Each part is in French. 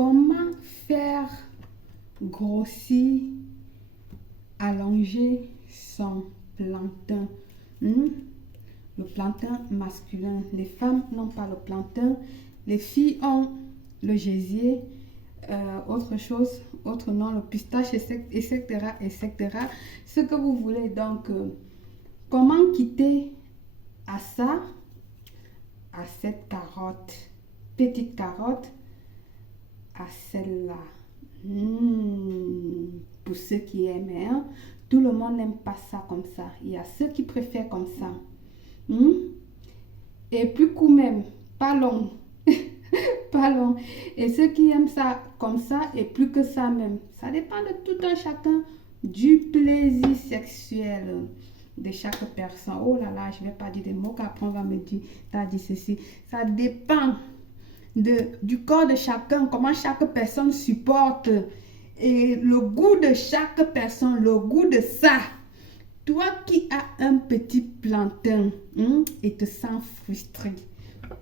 Comment faire grossir, allonger son plantain? Hmm? Le plantain masculin. Les femmes n'ont pas le plantain. Les filles ont le gésier. Autre chose, autre nom, le pistache, etc., etc. Ce que vous voulez. Donc, comment quitter à ça, à cette carotte, petite carotte, à celle-là. Pour ceux qui aiment, hein? Tout le monde n'aime pas ça comme ça. Il y a ceux qui préfèrent comme ça. Et plus court même, pas long. Pas long. Et ceux qui aiment ça comme ça et plus que ça même. Ça dépend de tout un chacun, du plaisir sexuel de chaque personne. Oh là là, je ne vais pas dire des mots qu'après on va me dire, tu as dit ceci. Ça dépend du corps de chacun, comment chaque personne supporte et le goût de chaque personne, le goût de ça. Toi qui as un petit plantain et te sens frustré,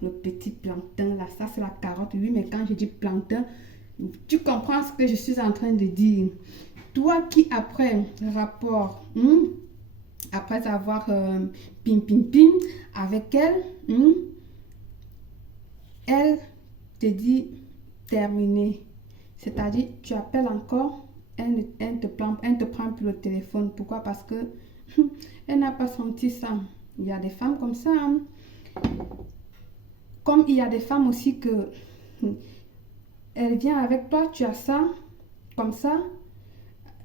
le petit plantain là, ça c'est la carotte, oui, mais quand je dis plantain, tu comprends ce que je suis en train de dire. Toi qui après rapport, après avoir pim pim pim avec elle, elle te dit terminé. C'est-à-dire, tu appelles encore, elle te prend plus le téléphone. Pourquoi? Parce que elle n'a pas senti ça. Il y a des femmes comme ça. Hein. Comme il y a des femmes aussi que elle vient avec toi, tu as ça, comme ça.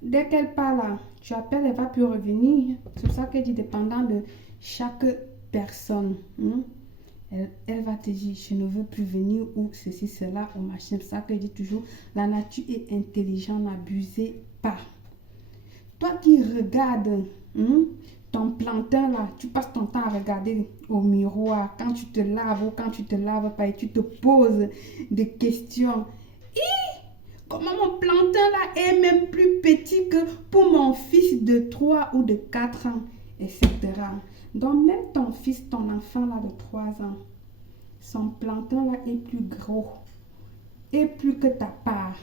Dès qu'elle parle, tu appelles, elle va plus revenir. C'est pour ça qu'elle dit dépendant de chaque personne. Elle va te dire, je ne veux plus venir ou ceci, cela, ou machin. C'est ça que je dis toujours, la nature est intelligente, n'abusez pas. Toi qui regardes ton plantain là, tu passes ton temps à regarder au miroir quand tu te laves ou quand tu te laves pas et tu te poses des questions. Comment mon plantain là est même plus petit que pour mon fils de 3 ou de 4 ans, etc. Donc même ton fils, ton enfant là de 3 ans, son plantain là est plus gros et plus que ta part.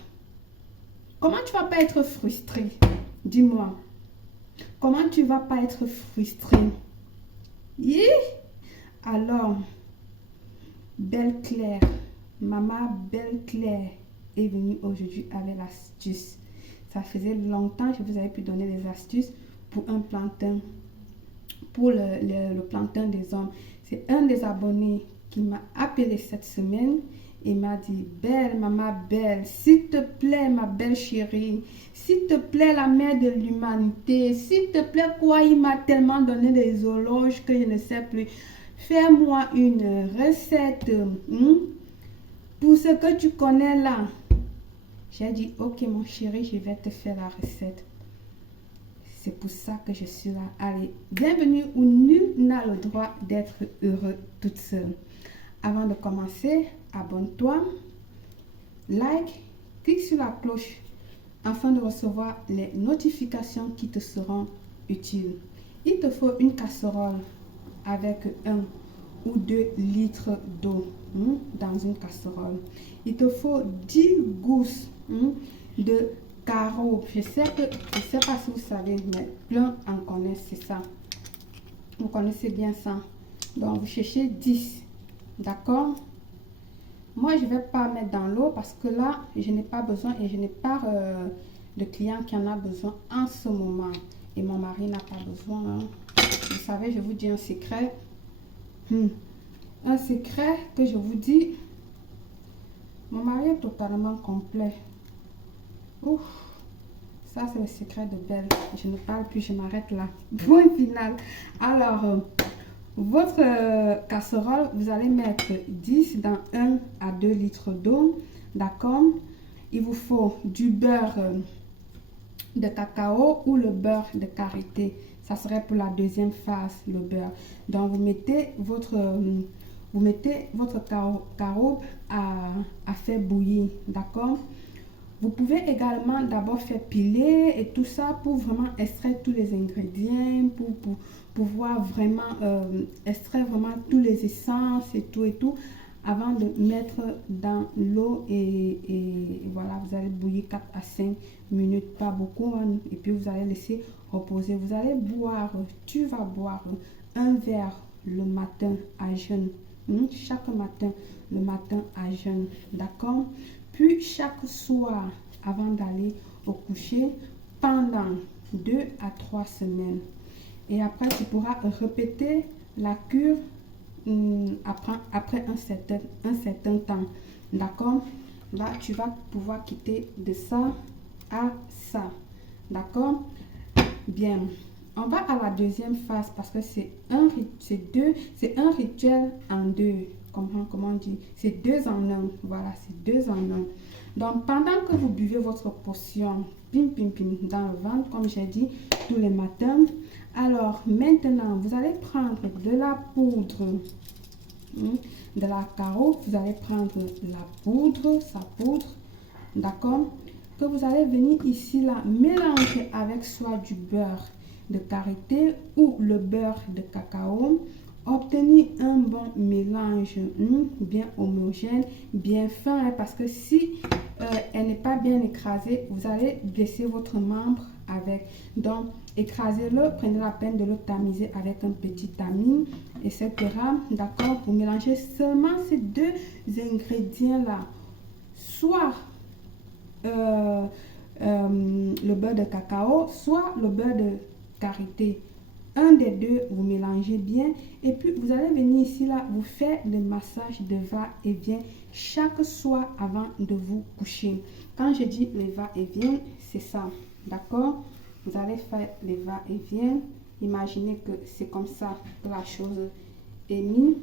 Comment tu vas pas être frustré? Dis-moi. Comment tu vas pas être frustré? Alors, Belle Claire, maman Belle Claire est venue aujourd'hui avec l'astuce. Ça faisait longtemps que je vous avais pu donner des astuces pour un plantain, pour le plantain des hommes. C'est un des abonnés qui m'a appelé cette semaine et m'a dit, belle, maman belle, s'il te plaît, ma belle chérie, s'il te plaît, la mère de l'humanité, s'il te plaît, quoi, il m'a tellement donné des éloges que je ne sais plus. Fais-moi une recette pour ce que tu connais là. J'ai dit, ok mon chéri, je vais te faire la recette. C'est pour ça que je suis là. Allez, bienvenue où nul n'a le droit d'être heureux toute seule. Avant de commencer, abonne-toi, like, clique sur la cloche afin de recevoir les notifications qui te seront utiles. Il te faut une casserole avec 1 ou 2 litres d'eau dans une casserole. Il te faut 10 gousses de carottes. Je sais pas si vous savez, mais plein en connaissent, c'est ça. Vous connaissez bien ça. Donc, vous cherchez 10. D'accord? Moi, je ne vais pas mettre dans l'eau parce que là, je n'ai pas besoin et je n'ai pas de client qui en a besoin en ce moment. Et mon mari n'a pas besoin. Hein. Vous savez, je vous dis un secret. Un secret que je vous dis. Mon mari est totalement complet. Ouf. Ça, c'est le secret de Belle. Je ne parle plus, je m'arrête là. Point final. Alors, votre casserole, vous allez mettre 10 dans 1 à 2 litres d'eau. D'accord? Il vous faut du beurre de cacao ou le beurre de karité. Ça serait pour la deuxième phase, le beurre. Donc, vous mettez votre carotte à faire bouillir. D'accord? Vous pouvez également d'abord faire piler et tout ça pour vraiment extraire tous les ingrédients, pour pouvoir vraiment extraire vraiment tous les essences et tout. avant de mettre dans l'eau et voilà, vous allez bouillir 4 à 5 minutes, pas beaucoup, hein, et puis vous allez laisser reposer. Vous allez boire, tu vas boire un verre le matin à jeûne, chaque matin, le matin à jeûne, d'accord? Puis chaque soir, avant d'aller au coucher, pendant 2 à 3 semaines. Et après, tu pourras répéter la cure après un certain temps. D'accord? Là, tu vas pouvoir quitter de ça à ça. D'accord? Bien. On va à la deuxième phase parce que c'est un rituel en deux. Comment on dit? C'est 2 en 1. Voilà, c'est 2 en 1. Donc, pendant que vous buvez votre potion, pim, pim, pim, dans le ventre, comme j'ai dit, tous les matins, alors maintenant, vous allez prendre de la poudre, de la carotte, vous allez prendre la poudre, sa poudre, d'accord, que vous allez venir ici, là, mélanger avec soit du beurre de karité ou le beurre de cacao, obtenir un bon mélange bien homogène, bien fin, hein, parce que si elle n'est pas bien écrasée, vous allez blesser votre membre avec. Donc, écrasez-le, prenez la peine de le tamiser avec un petit tamis, etc. D'accord? Vous mélangez seulement ces 2 ingrédients-là, soit le beurre de cacao, soit le beurre de karité. Un des 2, vous mélangez bien et puis vous allez venir ici, là, vous faire le massage de va-et-vient chaque soir avant de vous coucher. Quand je dis les va-et-vient, c'est ça, d'accord? Vous allez faire les va-et-vient. Imaginez que c'est comme ça que la chose est mise.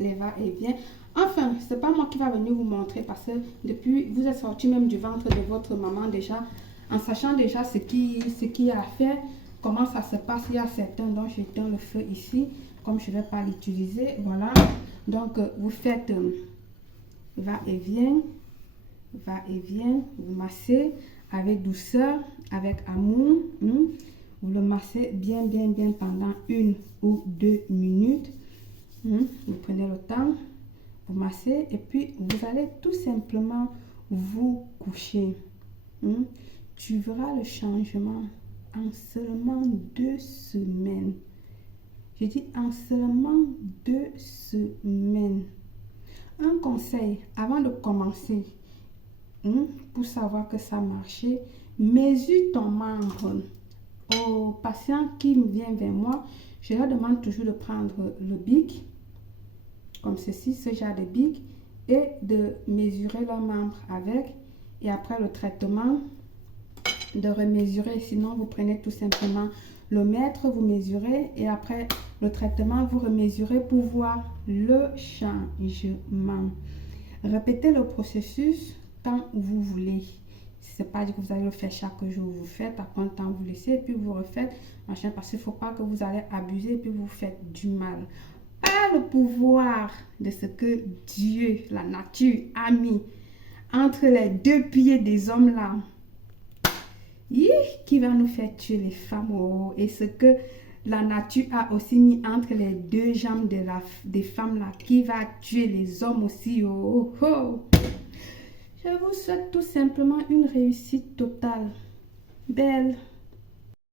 Les va-et-vient. Enfin, c'est pas moi qui va venir vous montrer parce que depuis, vous êtes sorti même du ventre de votre maman déjà, en sachant déjà ce qui a fait. Comment ça se passe? Il y a certains dont j'éteins le feu ici, comme je ne vais pas l'utiliser. Voilà. Donc, vous faites va-et-vient, vous massez avec douceur, avec amour. Vous le massez bien, bien, bien pendant 1 ou 2 minutes. Vous prenez le temps, vous massez et puis vous allez tout simplement vous coucher. Tu verras le changement en seulement 2 semaines. Je dis en seulement 2 semaines. Un conseil avant de commencer, pour savoir que ça a marché, mesure ton membre. Aux patients qui viennent vers moi, je leur demande toujours de prendre le bic, comme ceci, ce genre de bic, et de mesurer leurs membres avec. Et après le traitement, de remesurer. Sinon, vous prenez tout simplement le mètre, vous mesurez et après le traitement, vous remesurez pour voir le changement. Répétez le processus quand vous voulez. C'est pas dit que vous allez le faire chaque jour. Vous faites, après un temps, vous laissez et puis vous refaites. Machin, parce qu'il ne faut pas que vous allez abuser et puis vous faites du mal. Par le pouvoir de ce que Dieu, la nature, a mis entre les 2 pieds des hommes là, qui va nous faire tuer les femmes, et ce que la nature a aussi mis entre les 2 jambes des femmes là, qui va tuer les hommes aussi. Je vous souhaite tout simplement une réussite totale. Belle.